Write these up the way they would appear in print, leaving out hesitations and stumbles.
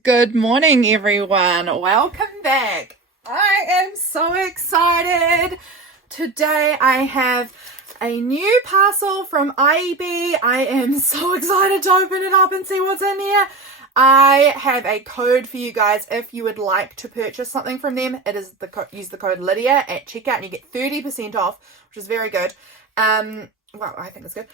Good morning, everyone. Welcome back. I am so excited. Today I have a new parcel from Ieebee. I am so excited to open it up and see what's in here. I have a code for you guys if you would like to purchase something from them. It is use the code Lydia at checkout and you get 30% off, which is very good. Well, I think it's good.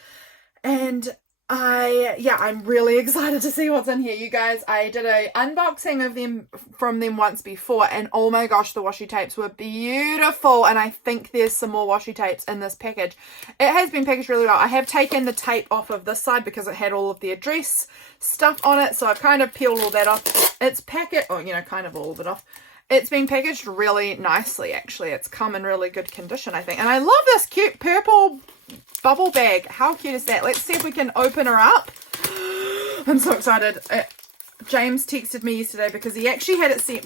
And I'm really excited to see what's in here, you guys. I did a unboxing of them from them once before, and oh my gosh, the washi tapes were beautiful. And I think there's some more washi tapes in this package. It has been packaged really well. I have taken the tape off of this side because it had all of the address stuff on it, so I've kind of peeled all that off. It's packaged, kind of all of it off. It's been packaged really nicely, actually. It's come in really good condition, I think. And I love this cute purple bubble bag. How cute is that? Let's see if we can open her up. I'm so excited. James texted me yesterday because we actually had it sent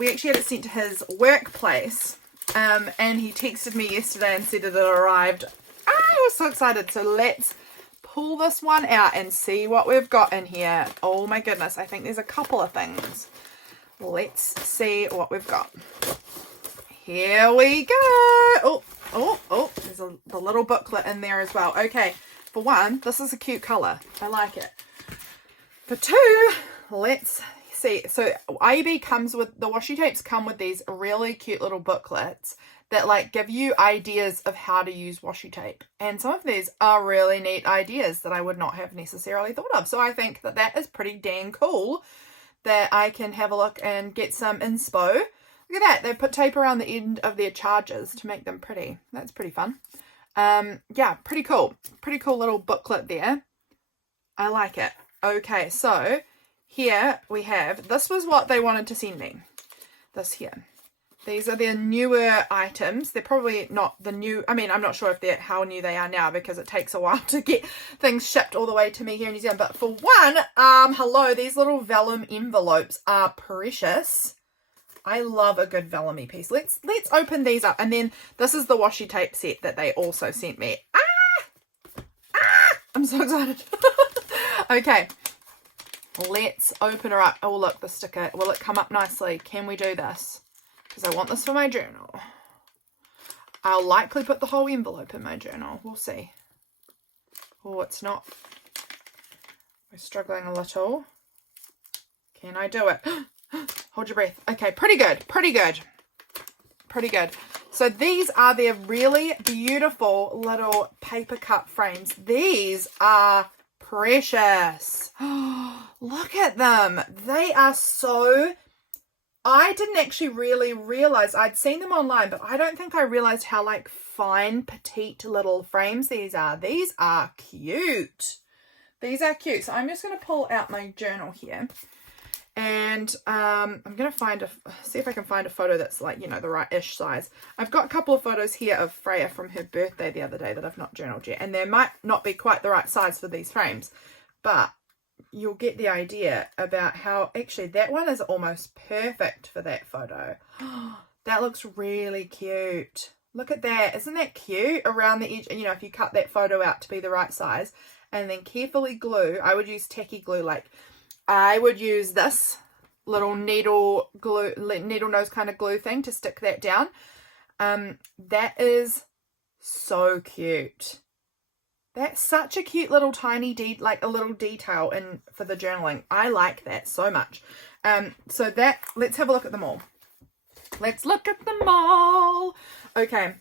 to his workplace. And he texted me yesterday and said that it arrived. I was so excited. So let's pull this one out and see what we've got in here. Oh my goodness. I think there's a couple of things. Let's see what we've got. Here we go. There's the little booklet in there as well. Okay, for one, this is a cute color. I like it. For two, let's see. So Ieebee comes with, the washi tapes come with these really cute little booklets that give you ideas of how to use washi tape. And some of these are really neat ideas that I would not have necessarily thought of. So I think that is pretty dang cool that I can have a look and get some inspo. Look at that. They put tape around the end of their chargers to make them pretty. That's pretty fun. Yeah, pretty cool. Pretty cool little booklet there. I like it. Okay, so here we have, this was what they wanted to send me. This here. These are their newer items. They're probably not the new, I'm not sure if how new they are now because it takes a while to get things shipped all the way to me here in New Zealand. But for one, hello, these little vellum envelopes are precious. I love a good vellum-y piece. Let's open these up. And then this is the washi tape set that they also sent me. I'm so excited. Okay. Let's open her up. Oh, look, the sticker. Will it come up nicely? Can we do this? Because I want this for my journal. I'll likely put the whole envelope in my journal. We'll see. Oh, it's not. We're struggling a little. Can I do it? Hold your breath. Okay, pretty good. Pretty good. Pretty good. So these are their really beautiful little paper cut frames. These are precious. Look at them. They are so... I didn't actually really realize, I'd seen them online, but I don't think I realized how fine, petite little frames these are. These are cute. These are cute. So I'm just going to pull out my journal here. And I'm going to see if I can find a photo that's the right-ish size. I've got a couple of photos here of Freya from her birthday the other day that I've not journaled yet. And they might not be quite the right size for these frames. But you'll get the idea about how actually that one is almost perfect for that photo. That looks really cute. Look at that. Isn't that cute? Around the edge, if you cut that photo out to be the right size and then carefully glue, I would use tacky glue. I would use this little needle nose kind of glue thing to stick that down. That is so cute. That's such a cute little tiny a little detail for the journaling. I like that so much. Let's have a look at them all. Let's look at them all. Okay.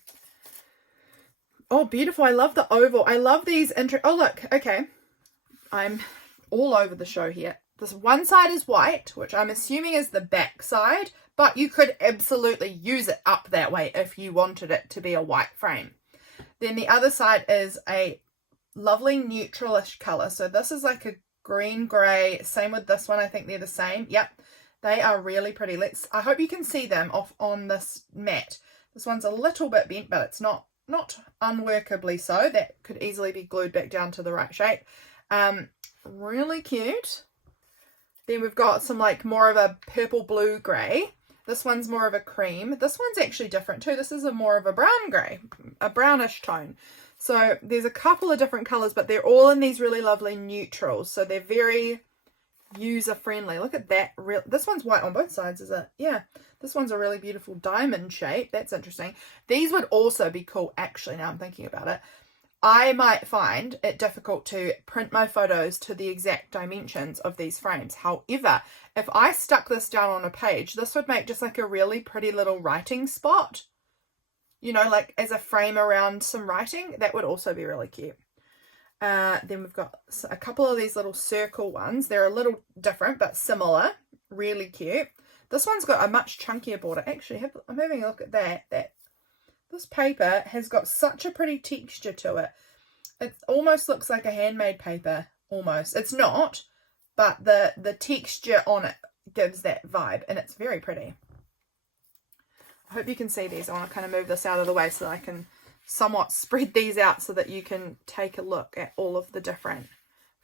Oh, beautiful. I love the oval. I love these. Oh, look. Okay. I'm all over the show here. This one side is white, which I'm assuming is the back side, but you could absolutely use it up that way if you wanted it to be a white frame. Then the other side is a lovely neutralish color. So this is like a green gray. Same with this one. I think they're the same. Yep. They are really pretty. I hope you can see them off on this mat. This one's a little bit bent, but it's not unworkably so. That could easily be glued back down to the right shape. Really cute. Then we've got some more of a purple blue gray. This one's more of a cream. This one's actually different too. This is more of a brown gray, a brownish tone. So there's a couple of different colors, but they're all in these really lovely neutrals. So they're very user friendly. Look at that. This one's white on both sides, is it? Yeah. This one's a really beautiful diamond shape. That's interesting. These would also be cool. Actually, now I'm thinking about it, I might find it difficult to print my photos to the exact dimensions of these frames. However, if I stuck this down on a page, this would make just like a really pretty little writing spot. You know, like as a frame around some writing. That would also be really cute. Then we've got a couple of these little circle ones. They're a little different, but similar. Really cute. This one's got a much chunkier border. Actually, I'm having a look at that. This paper has got such a pretty texture to it. It almost looks like a handmade paper, almost. It's not, but the texture on it gives that vibe, and it's very pretty. I hope you can see these. I want to kind of move this out of the way so that I can somewhat spread these out so that you can take a look at all of the different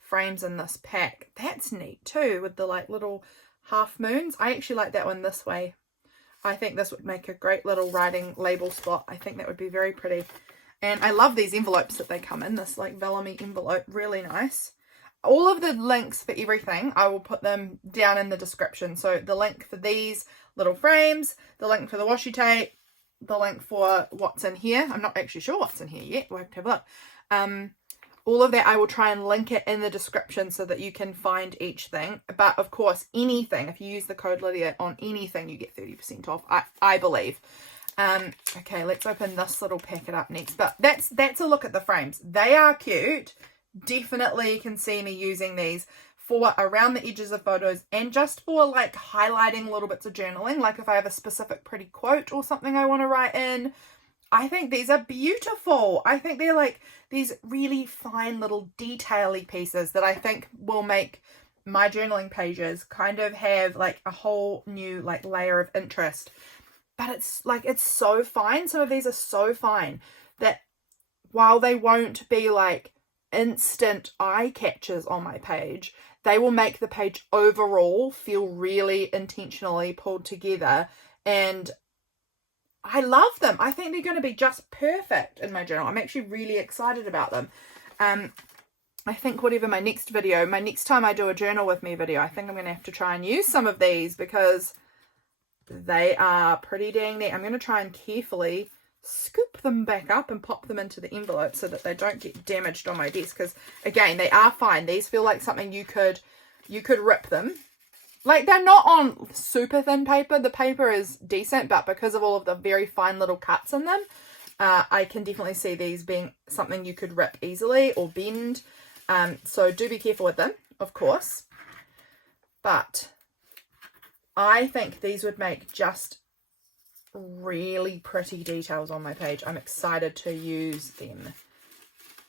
frames in this pack. That's neat too, with the like little half moons. I actually like that one this way. I think this would make a great little writing label spot. I think that would be very pretty. And I love these envelopes that they come in, this like vellum-y envelope, really nice. All of the links for everything, I will put them down in the description. So the link for these little frames, the link for the washi tape, the link for what's in here. I'm not actually sure what's in here yet. We'll have to have a look. All of that, I will try and link it in the description so that you can find each thing. But of course, anything, if you use the code Lydia on anything, you get 30% off, I believe. Okay, let's open this little packet up next. But that's a look at the frames. They are cute. Definitely you can see me using these for around the edges of photos and just for like highlighting little bits of journaling. Like if I have a specific pretty quote or something I want to write in. I think these are beautiful. I think they're like these really fine little detail-y pieces that I think will make my journaling pages kind of have like a whole new like layer of interest. But it's like, it's so fine. Some of these are so fine that while they won't be like instant eye catchers on my page, they will make the page overall feel really intentionally pulled together, and I love them. I think they're going to be just perfect in my journal. I'm actually really excited about them. I think whatever my next time I do a journal with me video, I think I'm going to have to try and use some of these because they are pretty dang neat. I'm going to try and carefully scoop them back up and pop them into the envelope so that they don't get damaged on my desk, because again, they are fine. These feel like something you could rip them. Like, they're not on super thin paper. The paper is decent, but because of all of the very fine little cuts in them, I can definitely see these being something you could rip easily or bend. So do be careful with them, of course. But I think these would make just really pretty details on my page. I'm excited to use them.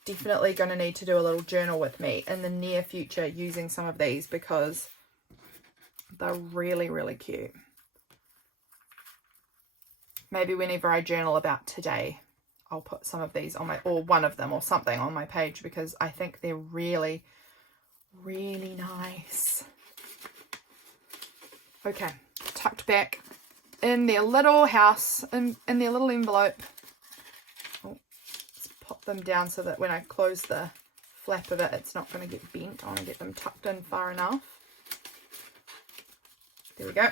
Definitely going to need to do a little journal with me in the near future using some of these because they're really, really cute. Maybe whenever I journal about today, I'll put some of these on my, or one of them or something on my page, because I think they're really, really nice. Okay, tucked back in their little house, in their little envelope. Oh, let's pop them down so that when I close the flap of it, it's not going to get bent. I want to get them tucked in far enough. There we go.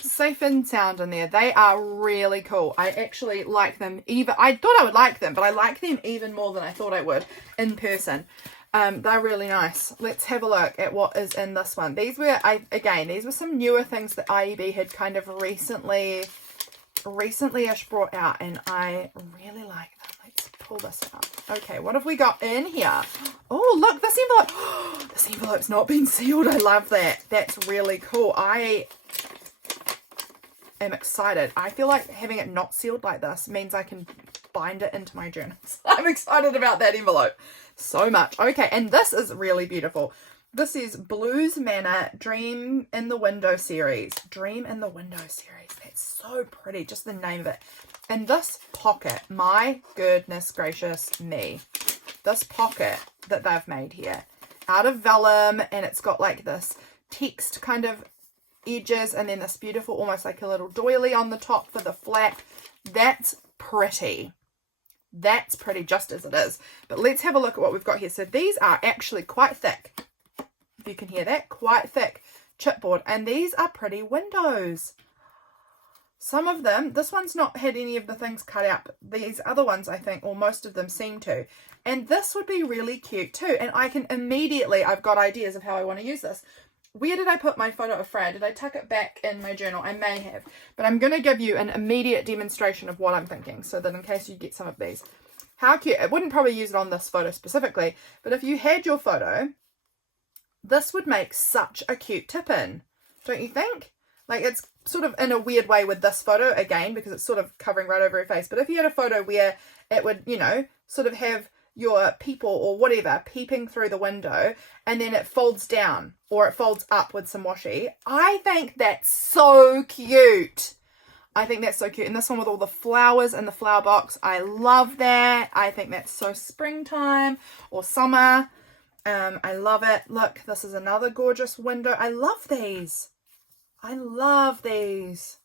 Safe and sound in there. They are really cool. I actually like them. I thought I would like them, but I like them even more than I thought I would in person. They're really nice. Let's have a look at what is in this one. These were some newer things that Ieebee had kind of recently-ish brought out, and I really like them. Let's pull this out. Okay, what have we got in here? Oh, look, this envelope. This envelope's not been sealed. I love that. That's really cool. I am excited. I feel like having it not sealed like this means I can bind it into my journals. I'm excited about that envelope so much. Okay, and this is really beautiful. This is Blues Manor Dream in the Window series. Dream in the Window series. That's so pretty. Just the name of it. And this pocket, my goodness gracious me. This pocket that they've made here out of vellum, and it's got like this text kind of edges, and then this beautiful, almost like a little doily on the top for the flap. That's pretty. That's pretty just as it is. But let's have a look at what we've got here. So these are actually quite thick. if you can hear that, quite thick chipboard. And these are pretty windows. Some of them, this one's not had any of the things cut out. These other ones, I think, or most of them seem to. And this would be really cute too. And I can immediately, I've got ideas of how I want to use this. Where did I put my photo of Freya? Did I tuck it back in my journal? I may have. But I'm going to give you an immediate demonstration of what I'm thinking, so that in case you get some of these. How cute. I wouldn't probably use it on this photo specifically, but if you had your photo, this would make such a cute tip-in. Don't you think? Like, it's sort of in a weird way with this photo, again, because it's sort of covering right over her face. But if you had a photo where it would, you know, sort of have your people or whatever peeping through the window, and then it folds down or it folds up with some washi, I think that's so cute. I think that's so cute. And this one with all the flowers in the flower box, I love that. I think that's so springtime or summer. I love it. Look, this is another gorgeous window. I love these. I love these.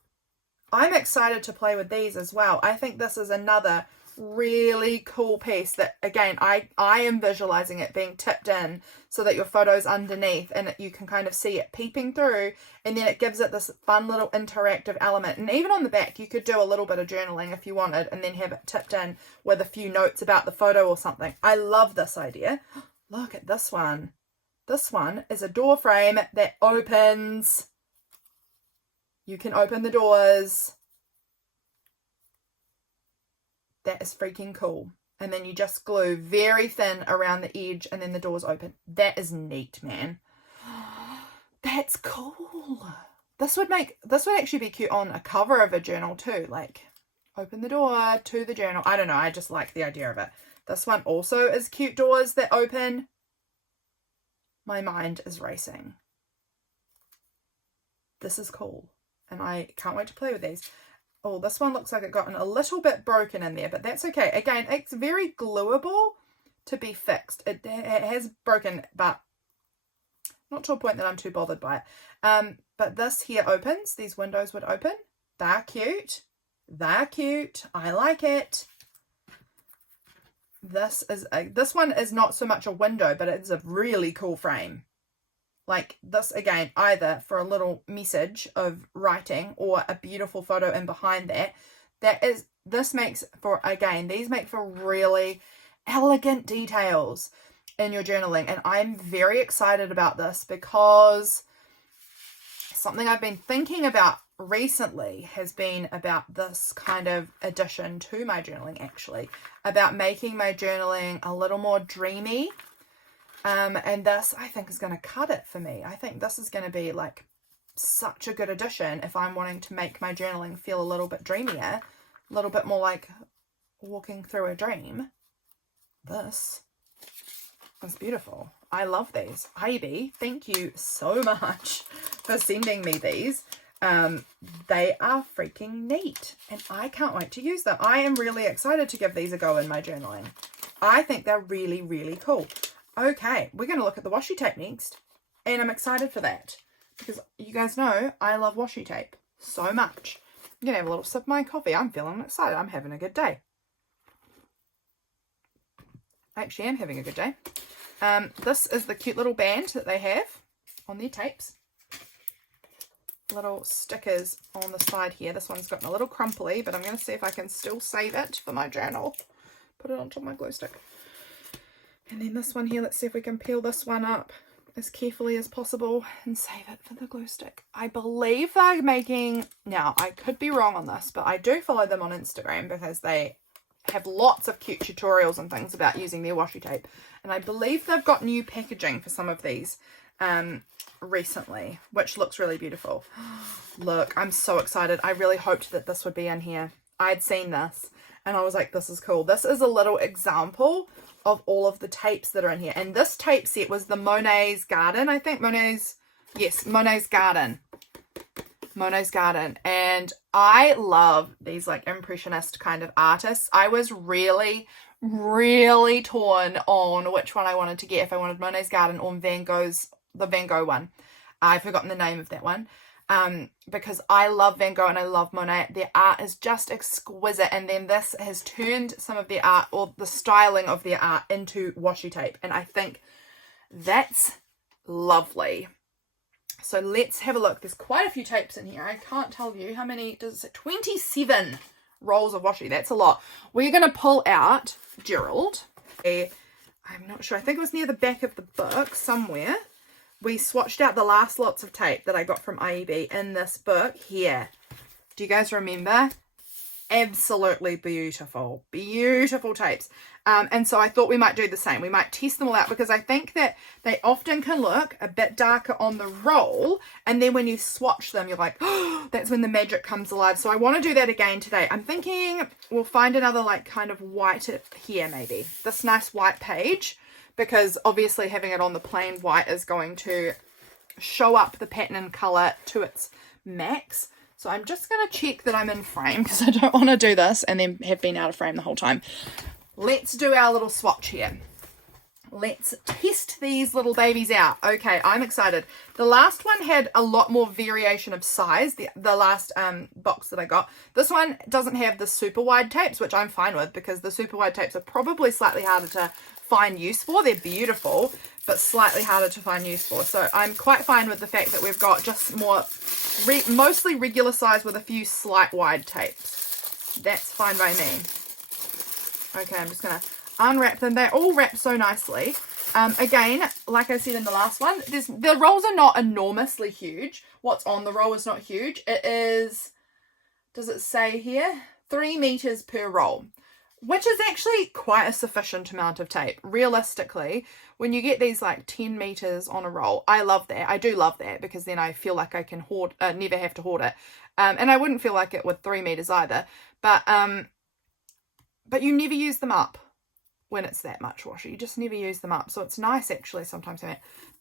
I'm excited to play with these as well. I think this is another really cool piece that, again, I am visualizing it being tipped in so that your photo's underneath and you can kind of see it peeping through, and then it gives it this fun little interactive element. And even on the back, you could do a little bit of journaling if you wanted, and then have it tipped in with a few notes about the photo or something. I love this idea. Look at this one. This one is a door frame that opens. You can open the doors. That is freaking cool. And then you just glue very thin around the edge, and then the doors open. That is neat, man. That's cool. This would actually be cute on a cover of a journal too. Like, open the door to the journal. I don't know. I just like the idea of it. This one also is cute doors that open. My mind is racing. This is cool. And I can't wait to play with these. Oh, this one looks like it got a little bit broken in there, but that's okay. Again, it's very glueable to be fixed. It has broken, but not to a point that I'm too bothered by it. But this here opens. These windows would open. They're cute. They're cute. I like it. This one is not so much a window, but it's a really cool frame. Like this, again, either for a little message of writing or a beautiful photo in behind that. This makes for, again, these make for really elegant details in your journaling. And I'm very excited about this because something I've been thinking about recently has been about this kind of addition to my journaling, actually, about making my journaling a little more dreamy. And this, I think, is going to cut it for me. I think this is going to be like such a good addition if I'm wanting to make my journaling feel a little bit dreamier, a little bit more like walking through a dream. This is beautiful. I love these. Ieebee, thank you so much for sending me these. They are freaking neat, and I can't wait to use them. I am really excited to give these a go in my journaling. I think they're really, really cool. Okay, we're going to look at the washi tape next, and I'm excited for that because you guys know I love washi tape so much. I'm going to have a little sip of my coffee. I'm feeling excited. I'm having a good day. I actually am having a good day. This is the cute little band that they have on their tapes. Little stickers on the side here. This one's gotten a little crumply, but I'm going to see if I can still save it for my journal. Put it onto my glue stick. And then this one here, let's see if we can peel this one up as carefully as possible and save it for the glue stick. I believe they're making, now I could be wrong on this, but I do follow them on Instagram because they have lots of cute tutorials and things about using their washi tape. And I believe they've got new packaging for some of these recently, which looks really beautiful. Look, I'm so excited. I really hoped that this would be in here. I'd seen this and I was like, this is cool. This is a little example of all of the tapes that are in here. And this tape set was the Monet's Garden, I think. Monet's Garden. Monet's Garden. And I love these like impressionist kind of artists. I was really, really torn on which one I wanted to get, if I wanted Monet's Garden or the Van Gogh one. I've forgotten the name of that one. Because I love Van Gogh and I love Monet. Their art is just exquisite, and then this has turned some of their art, or the styling of their art, into washi tape, and I think that's lovely. So let's have a look. There's quite a few tapes in here. I can't tell you how many. Does it say 27 rolls of washi? That's a lot. We're going to pull out Gerald. I'm not sure. I think it was near the back of the book somewhere. We swatched out the last lots of tape that I got from Ieebee in this book here. Do you guys remember? Absolutely beautiful. Beautiful tapes. And so I thought we might do the same. We might test them all out because I think that they often can look a bit darker on the roll. And then when you swatch them, you're like, oh, that's when the magic comes alive. So I want to do that again today. I'm thinking we'll find another like kind of white here maybe. This nice white page. Because obviously having it on the plain white is going to show up the pattern and colour to its max. So I'm just going to check that I'm in frame because I don't want to do this and then have been out of frame the whole time. Let's do our little swatch here. Let's test these little babies out. Okay, I'm excited. The last one had a lot more variation of size, the last box that I got. This one doesn't have the super wide tapes, which I'm fine with because the super wide tapes are probably slightly harder to find use for. They're beautiful, but slightly harder to find use for. So I'm quite fine with the fact that we've got just more, mostly regular size with a few slight wide tapes. That's fine by me. Okay, I'm just going to unwrap them. They're all wrapped so nicely. Again, like I said in the last one, the rolls are not enormously huge. What's on the roll is not huge. It is, does it say here? 3 meters per roll, which is actually quite a sufficient amount of tape. Realistically, when you get these like 10 meters on a roll, I love that. I do love that because then I feel like I can never have to hoard it. And I wouldn't feel like it with 3 meters either. But you never use them up when it's that much washi. You just never use them up. So it's nice actually sometimes.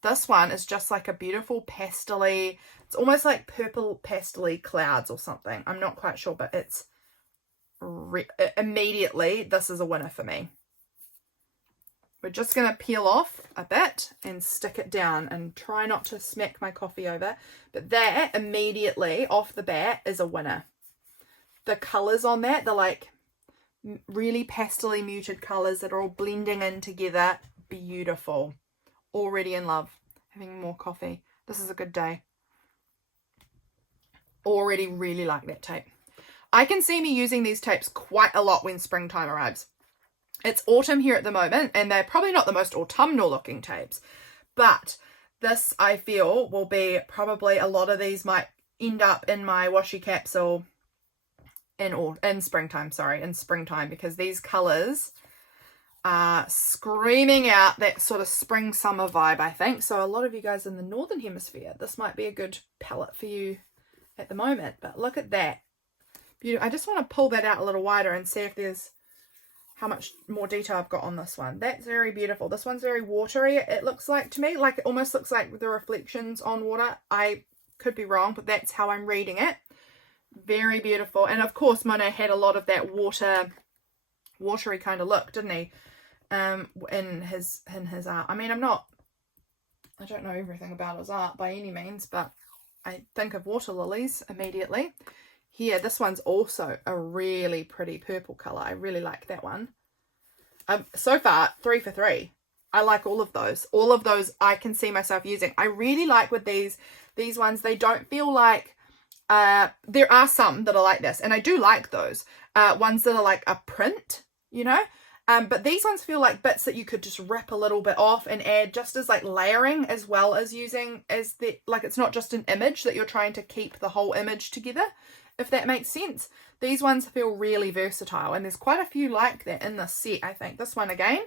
This one is just like a beautiful pastel-y, it's almost like purple pastel-y clouds or something. I'm not quite sure, but it's immediately, this is a winner for me. We're just going to peel off a bit and stick it down and try not to smack my coffee over. But that immediately off the bat is a winner. The colours on that, they're like really pastel-y muted colours that are all blending in together. Beautiful. Already in love. Having more coffee. This is a good day. Already really like that tape. I can see me using these tapes quite a lot when springtime arrives. It's autumn here at the moment, and they're probably not the most autumnal looking tapes, but this I feel will be probably a lot of these might end up in my washi capsule in springtime, because these colours are screaming out that sort of spring summer vibe, I think. So a lot of you guys in the northern hemisphere, this might be a good palette for you at the moment. But look at that. I just want to pull that out a little wider and see if there's how much more detail I've got on this one. That's very beautiful. This one's very watery, it looks like to me. Like it almost looks like the reflections on water. I could be wrong, but that's how I'm reading it. Very beautiful. And of course Monet had a lot of that watery kind of look, didn't he? In his art. I mean, I don't know everything about his art by any means, but I think of water lilies immediately. Here, this one's also a really pretty purple colour. I really like that one. So far, 3 for 3. I like all of those. All of those I can see myself using. I really like with these ones, they don't feel like, there are some that are like this, and I do like those. Ones that are like a print, you know? But these ones feel like bits that you could just rip a little bit off and add just as like layering, as well as using as the, like it's not just an image that you're trying to keep the whole image together, if that makes sense. These ones feel really versatile, and there's quite a few like that in this set, I think. This one again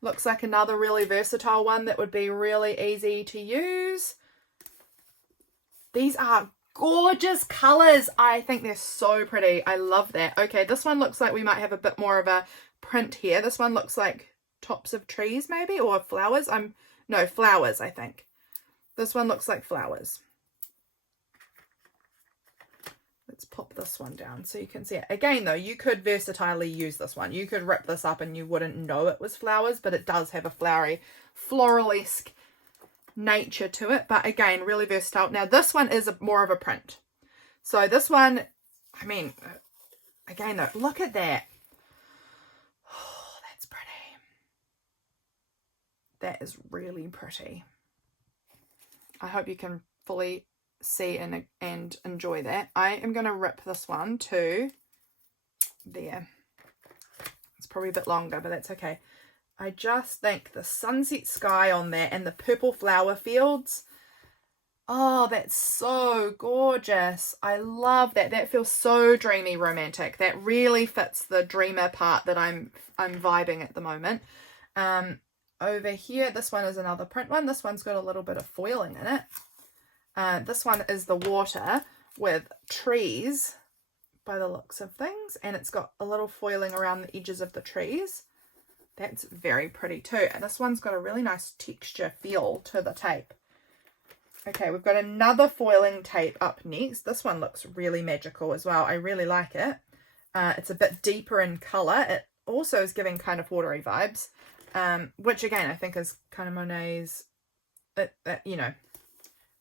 looks like another really versatile one that would be really easy to use. These are gorgeous colours. I think they're so pretty. I love that. Okay, this one looks like we might have a bit more of a print here. This one looks like tops of trees maybe, or flowers. No, flowers, I think. This one looks like flowers. Let's pop this one down so you can see it. Again though, you could versatilely use this one. You could rip this up and you wouldn't know it was flowers, but it does have a flowery, floral-esque nature to it. But again, really versatile. Now this one is more of a print. So this one, I mean, again though, look at that. Oh, that's pretty. That is really pretty. I hope you can fully see and enjoy that. I am going to rip this one to there. It's probably a bit longer, but that's okay. I just think the sunset sky on that and the purple flower fields, oh, that's so gorgeous. I love that. That feels so dreamy romantic. That really fits the dreamer part that I'm vibing at the moment. Over here, this one is another print one. This one's got a little bit of foiling in it. This one is the water with trees by the looks of things, and it's got a little foiling around the edges of the trees. That's very pretty too. And this one's got a really nice texture feel to the tape. Okay, we've got another foiling tape up next. This one looks really magical as well. I really like it. It's a bit deeper in colour. It also is giving kind of watery vibes, which again I think is kind of Monet's, you know,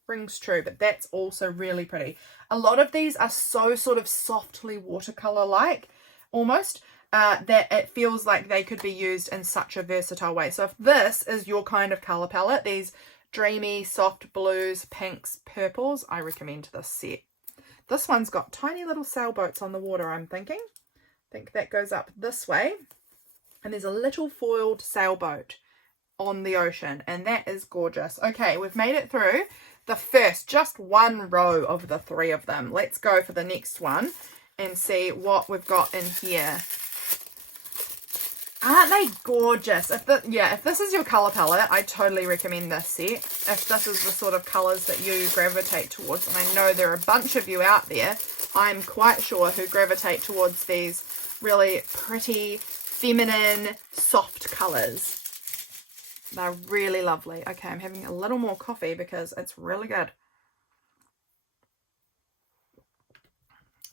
rings true, but that's also really pretty. A lot of these are so sort of softly watercolour like almost, that it feels like they could be used in such a versatile way. So if this is your kind of colour palette, these dreamy soft blues, pinks, purples, I recommend this set. This one's got tiny little sailboats on the water, I'm thinking. I think that goes up this way, and there's a little foiled sailboat on the ocean, and that is gorgeous. Okay, we've made it through the first, just one row of the three of them. Let's go for the next one and see what we've got in here. Aren't they gorgeous? If this is your colour palette, I totally recommend this set. If this is the sort of colours that you gravitate towards, and I know there are a bunch of you out there, I'm quite sure, who gravitate towards these really pretty, feminine, soft colours. They're really lovely. Okay, I'm having a little more coffee because it's really good.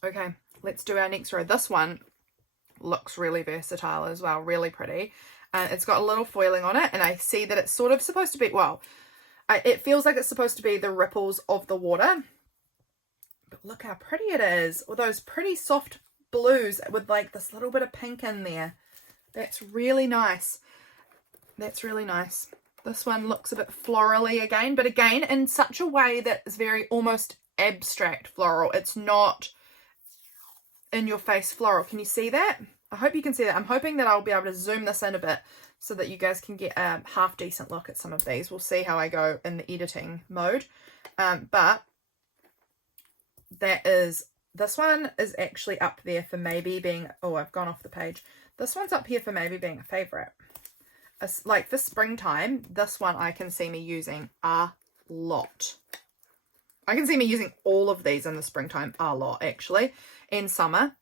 Okay, let's do our next row. This one looks really versatile as well, really pretty. And it's got a little foiling on it, and I see that it's sort of supposed to be, well, it feels like it's supposed to be the ripples of the water. But look how pretty it is, with those pretty soft blues with like this little bit of pink in there. That's really nice. That's really nice. This one looks a bit florally again, but again in such a way that is very almost abstract floral. It's not in your face floral. Can you see that? I hope you can see that. I'm hoping that I'll be able to zoom this in a bit so that you guys can get a half decent look at some of these. We'll see how I go in the editing mode. But this one is actually up there for maybe being, oh, I've gone off the page. This one's up here for maybe being a favourite. Like for springtime, this one I can see me using a lot. I can see me using all of these in the springtime a lot, actually. In summer.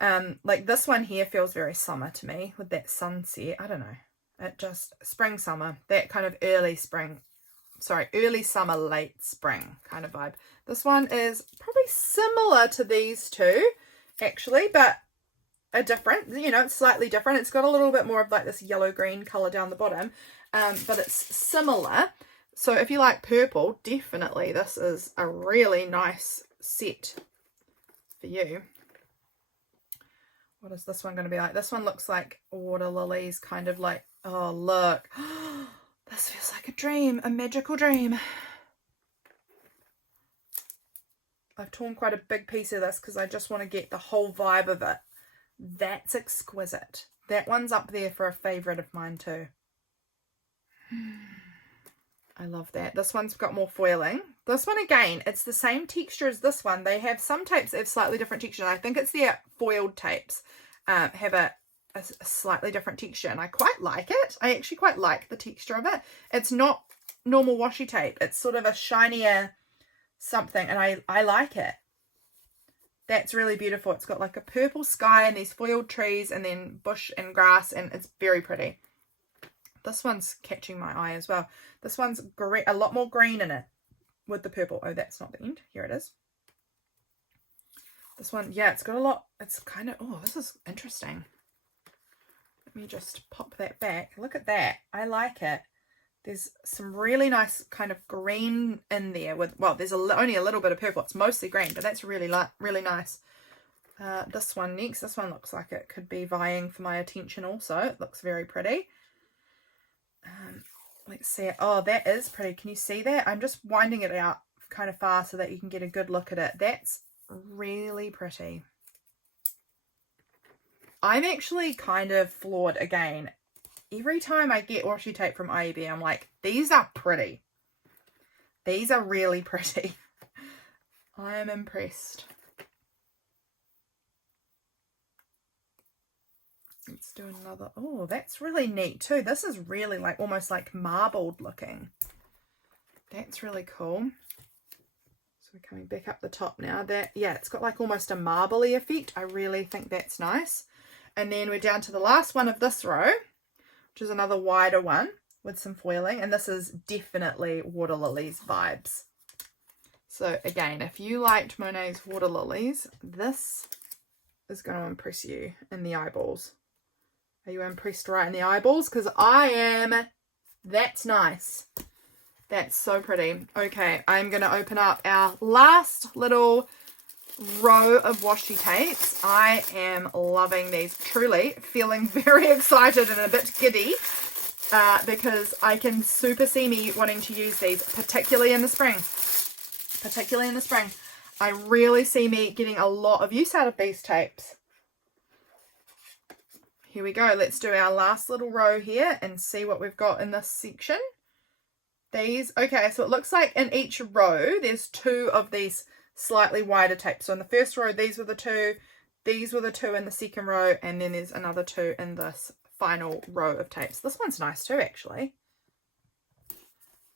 Like this one here feels very summer to me with that sunset. I don't know. It just, spring, summer, that kind of early summer, late spring kind of vibe. This one is probably similar to these two, actually, but a different, you know, it's slightly different. It's got a little bit more of like this yellow-green colour down the bottom, but it's similar. So if you like purple, definitely this is a really nice set for you. What is this one going to be like? This one looks like water lilies, kind of like, oh, look. This feels like a dream, a magical dream. I've torn quite a big piece of this because I just want to get the whole vibe of it. That's exquisite. That one's up there for a favourite of mine too. I love that. This one's got more foiling. This one, again, it's the same texture as this one. They have some tapes that have slightly different texture. I think it's their foiled tapes have a slightly different texture, and I quite like it. I actually quite like the texture of it. It's not normal washi tape. It's sort of a shinier something, and I like it. That's really beautiful. It's got like a purple sky and these foiled trees and then bush and grass, and it's very pretty. This one's catching my eye as well. This one's green, a lot more green in it with the purple. Oh, that's not the end. Here it is. This one, yeah, it's got a lot. It's kind of, oh, this is interesting. Let me just pop that back. Look at that. I like it. There's some really nice kind of green in there with, well, there's only a little bit of purple. It's mostly green, but that's really really nice. This one next. This one looks like it could be vying for my attention also. It looks very pretty. Let's see it. Oh, that is pretty. Can you see that? I'm just winding it out kind of far so that you can get a good look at it. That's really pretty. I'm actually kind of floored again. Every time I get washi tape from Ieebee, I'm like, these are pretty. These are really pretty. I am impressed. Let's do another. Oh, that's really neat too. This is really like almost like marbled looking. That's really cool. So we're coming back up the top now. That, yeah, it's got like almost a marbly effect. I really think that's nice. And then we're down to the last one of this row, which is another wider one with some foiling. And this is definitely Water Lilies vibes. So again, if you liked Monet's Water Lilies, this is going to impress you in the eyeballs. Are you impressed right in the eyeballs? Because I am. That's nice. That's so pretty. Okay, I'm going to open up our last little row of washi tapes. I am loving these. Truly feeling very excited and a bit giddy because I can super see me wanting to use these, particularly in the spring. I really see me getting a lot of use out of these tapes. Here we go. Let's do our last little row here and see what we've got in this section. These, okay, so it looks like in each row there's 2 of these slightly wider tapes. So in the first row, these were the 2, these were the 2 in the second row, and then there's another 2 in this final row of tapes. This one's nice too, actually.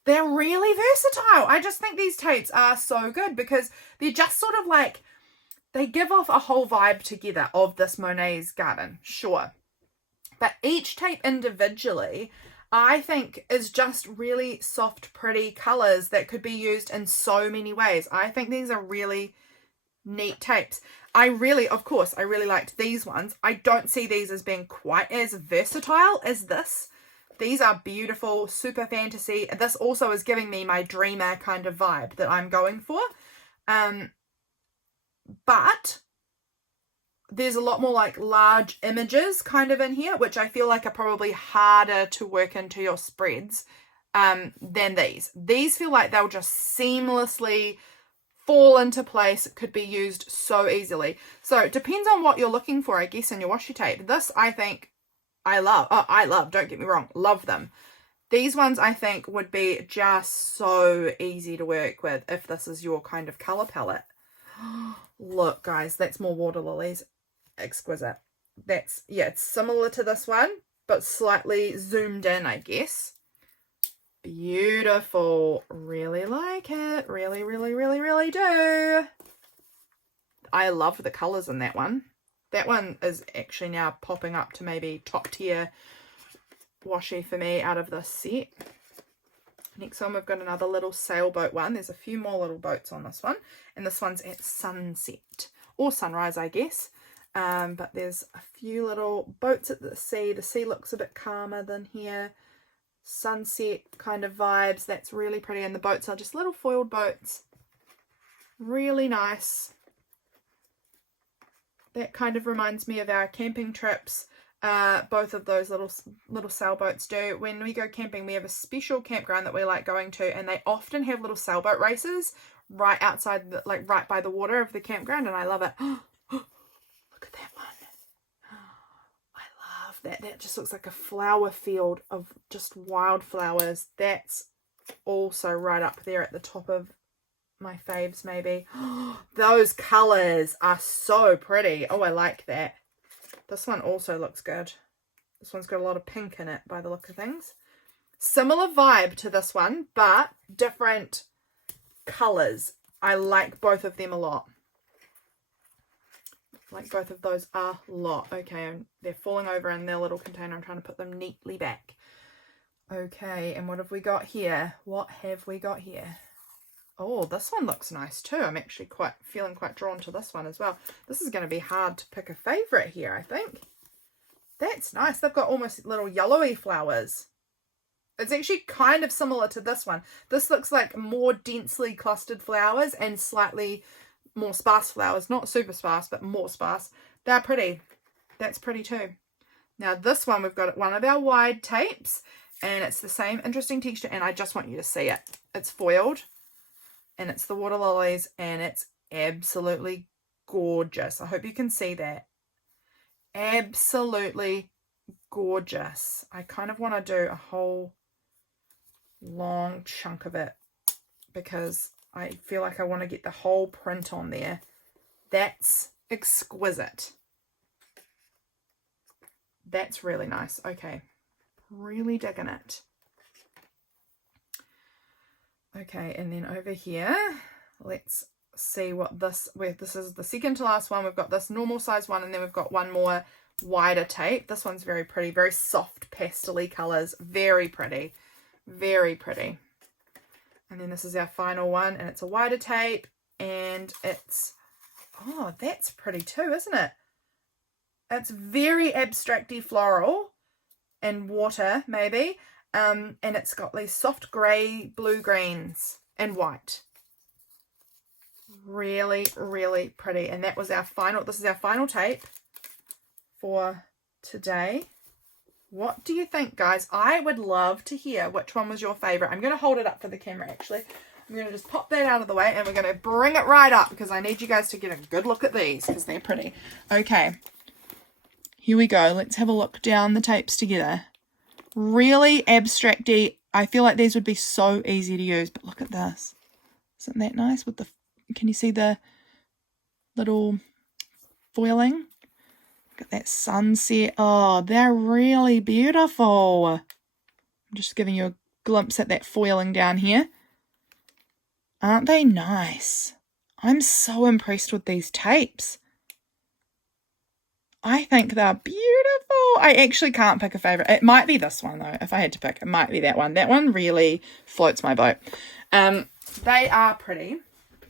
They're really versatile. I just think these tapes are so good because they're just sort of like, they give off a whole vibe together of this Monet's garden, sure. But each tape individually, I think, is just really soft, pretty colours that could be used in so many ways. I think these are really neat tapes. I really liked these ones. I don't see these as being quite as versatile as this. These are beautiful, super fantasy. This also is giving me my dreamer kind of vibe that I'm going for. But there's a lot more like large images kind of in here, which I feel like are probably harder to work into your spreads than these. These feel like they'll just seamlessly fall into place. It could be used so easily. So it depends on what you're looking for, I guess, in your washi tape. This, I think, I love, don't get me wrong, love them. These ones, I think, would be just so easy to work with if this is your kind of colour palette. Look, guys, that's more Water Lilies. Exquisite. That's, yeah, it's similar to this one, but slightly zoomed in, I guess. Beautiful. Really like it. Really, really, really, really do. I love the colours in that one. That one is actually now popping up to maybe top tier washi for me out of this set. Next one, we've got another little sailboat one. There's a few more little boats on this one. And this one's at sunset. Or sunrise, I guess. But there's a few little boats at the sea. The sea looks a bit calmer than here. Sunset kind of vibes. That's really pretty. And the boats are just little foiled boats. Really nice. That kind of reminds me of our camping trips. Both of those little sailboats do. When we go camping, we have a special campground that we like going to, and they often have little sailboat races right outside, like right by the water of the campground, and I love it. Look at that one. I love that. That just looks like a flower field of just wildflowers. That's also right up there at the top of my faves, maybe. Those colours are so pretty. Oh, I like that. This one also looks good. This one's got a lot of pink in it by the look of things. Similar vibe to this one, but different colours. I like both of them a lot. Like both of those a lot. Okay, they're falling over in their little container. I'm trying to put them neatly back. Okay, and what have we got here? What have we got here? Oh, this one looks nice too. I'm actually feeling quite drawn to this one as well. This is going to be hard to pick a favourite here, I think. That's nice. They've got almost little yellowy flowers. It's actually kind of similar to this one. This looks like more densely clustered flowers and slightly more sparse flowers. Not super sparse, but more sparse. They're pretty. That's pretty too. Now this one, we've got one of our wide tapes. And it's the same interesting texture, and I just want you to see it. It's foiled, and it's the water lilies, and it's absolutely gorgeous. I hope you can see that. Absolutely gorgeous. I kind of want to do a whole long chunk of it because I feel like I want to get the whole print on there. That's exquisite. That's really nice. Okay. Really digging it. Okay, and then over here, let's see what this is the second to last one. We've got this normal size one, and then we've got one more wider tape. This one's very pretty, very soft pastel-y colors. Very pretty. Very pretty. And then this is our final one, and it's a wider tape, and it's, oh, that's pretty too, isn't it? It's very abstracty floral and water, maybe. And it's got these soft grey, blue greens, and white. Really, really pretty. And that was our final, this is our final tape for today. What do you think, guys? I would love to hear which one was your favourite. I'm going to hold it up for the camera, actually. I'm going to just pop that out of the way, and we're going to bring it right up because I need you guys to get a good look at these because they're pretty. Okay. Here we go. Let's have a look down the tapes together. Really abstracty. I feel like these would be so easy to use, but look at this. Isn't that nice with the, can you see the little foiling? Look at that sunset. Oh, they're really beautiful. I'm just giving you a glimpse at that foiling down here. Aren't they nice? I'm so impressed with these tapes. I think they're beautiful. I actually can't pick a favourite. It might be this one, though. If I had to pick, it might be that one. That one really floats my boat. They are pretty.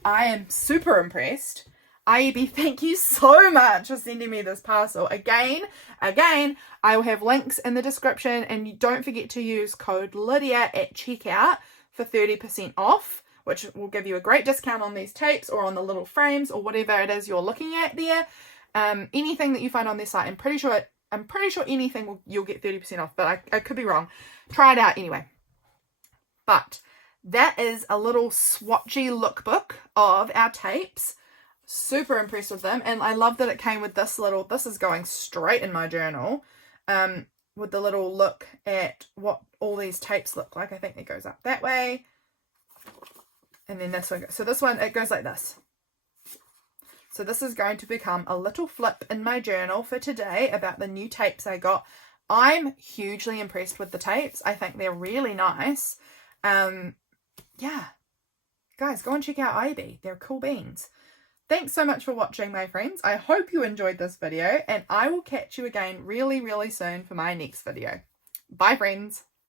I am super impressed. Ieebee, thank you so much for sending me this parcel. Again, I will have links in the description, and you don't forget to use code Lydia at checkout for 30% off, which will give you a great discount on these tapes or on the little frames or whatever it is you're looking at there. Anything that you find on this site, I'm pretty sure anything you'll get 30% off, but I could be wrong. Try it out anyway. But that is a little swatchy lookbook of our tapes. Super impressed with them, and I love that it came with this little, this is going straight in my journal, with the little look at what all these tapes look like. I think it goes up that way, and then this one goes, so this one, it goes like this. So this is going to become a little flip in my journal for today about the new tapes I got. I'm hugely impressed with the tapes. I think they're really nice. Yeah. Guys, go and check out Ieebee. They're cool beans. Thanks so much for watching, my friends. I hope you enjoyed this video, and I will catch you again really, really soon for my next video. Bye, friends.